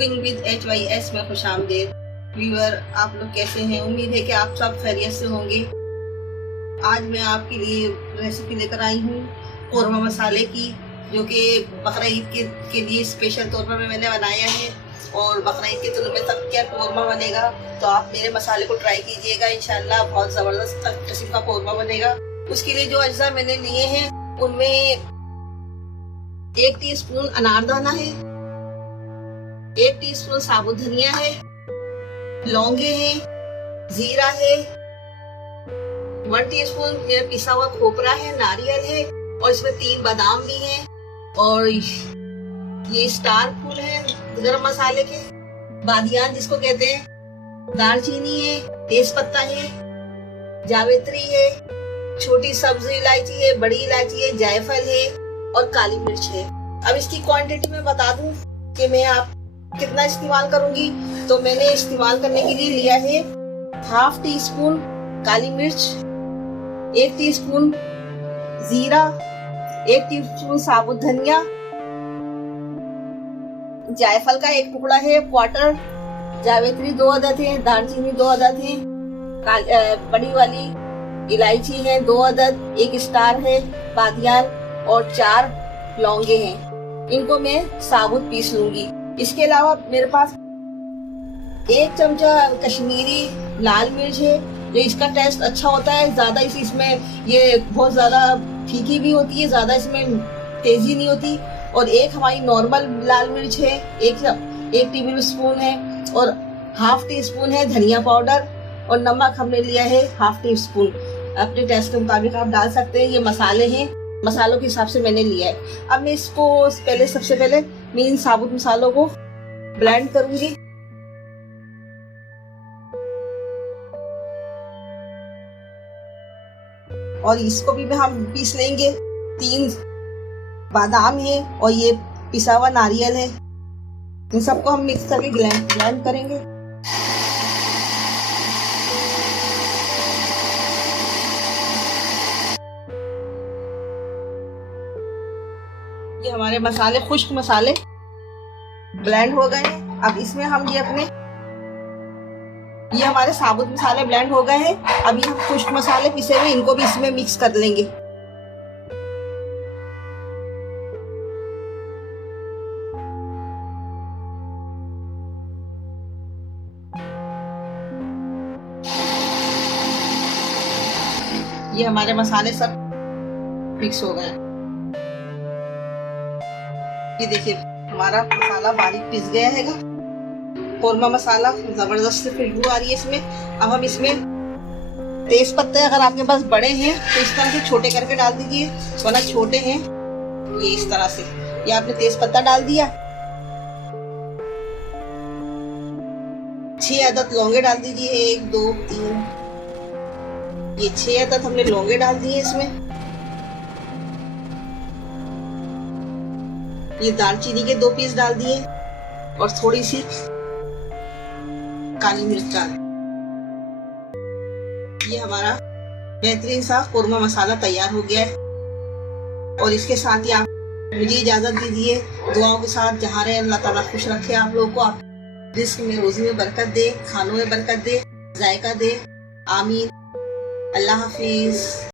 Cooking with HYS में खुशामदीद। Viewer, आप लोग कैसे हैं? उम्मीद है कि आप सब खैरियत से होंगे। आज मैं आपके लिए रेसिपी लेकर आई हूँ कौरमा मसाले की, जो कि बकरा ईद के लिए स्पेशल तौर पर मैंने बनाया है। और बकरा ईद के दिनों में तब क्या कौरमा बनेगा, तो आप मेरे मसाले को ट्राई कीजिएगा। इंशाल्लाह बहुत ज़बरदस्त किस्म का कौरमा बनेगा। उसके लिए जो अज्जा मैंने लिए हैं उनमें 1 टीस्पून अनारदाना है, 1 टीस्पून साबुत धनिया है, लौंगे हैं, जीरा है, 1 टीस्पून मेरा पिसा हुआ खोपरा है, नारियल है, और इसमें 3 बादाम भी हैं, और ये स्टार फूल है गरम मसाले के, बादियान जिसको कहते हैं, दालचीनी है, तेज पत्ता है, जावित्री है, छोटी सब्जी इलायची है, बड़ी इलायची है, जायफल है और काली मिर्च है। अब इसकी क्वांटिटी में बता दूं कि मैं आप कितना इस्तेमाल करूंगी। तो मैंने इस्तेमाल करने के लिए लिया है 1/2 टीस्पून काली मिर्च, 1 टीस्पून जीरा, 1 टीस्पून साबुत धनिया, जायफल का 1 टुकड़ा है, क्वार्टर, जावित्री 2 अदद है, दालचीनी 2 अदद है, बड़ी वाली इलायची है 2 अदद, 1 स्टार है, बादियान और 4 लौंगे हैं। इनको मैं साबुत पीस लूंगी। इसके अलावा मेरे पास 1 चमचा कश्मीरी लाल मिर्च है, जो इसका टेस्ट अच्छा होता है। ज्यादा इसमें ये बहुत ज्यादा फीकी भी होती है, ज्यादा इसमें तेजी नहीं होती। और 1 हमारी नॉर्मल लाल मिर्च है, 1 टेबल स्पून है, और 1/2 टीस्पून है धनिया पाउडर, और नमक हमने लिया है 1/2 टीस्पून। अपने टेस्ट के मुताबिक आप डाल सकते हैं। ये मसाले हैं, मसालों के हिसाब से मैंने लिया है। अब मैं इसको सबसे पहले मैं इन साबुत मसालों को ब्लेंड करूंगी। और इसको भी हम पीस लेंगे। 3 बादाम है और ये पिसा हुआ नारियल है। इन सबको हम मिक्स करके ब्लेंड करेंगे। ये हमारे मसाले, खुश्क मसाले ब्लेंड हो गए हैं। अब इसमें हम ये हमारे साबुत मसाले ब्लेंड हो गए हैं। अभी हम खुश्क मसाले पिसे हुए इनको भी इसमें मिक्स कर लेंगे। ये हमारे मसाले सब मिक्स हो गए। ये देखिए हमारा मसाला बारीक पिस गया है। कौरमा मसाला जबरदस्त खुशबू आ रही है इसमें। अब हम इसमें तेज पत्ते, अगर आपके पास बड़े हैं तो इस तरह से छोटे करके डाल दीजिए, वरना छोटे हैं ये इस तरह से। ये आपने तेज पत्ता डाल दिया। 6 अदद लौंगे डाल दीजिए, 1 2 3, ये 6 अदद हमने लौंगे डाल दिए इसमें। ये दालचीनी के 2 पीस डाल दिए, और थोड़ी सी काली मिर्च डाल। ये हमारा बेहतरीन सा कौरमा मसाला तैयार हो गया है। और इसके साथ ही आप मुझे इजाजत दीजिए। दुआओं के साथ जहाँ रहे अल्लाह ताला खुश रखे आप लोगों को, आप रिस्क में, रोजी में बरकत दे, खानों में बरकत दे, जायका दे। आमीन। अल्लाह हाफिज।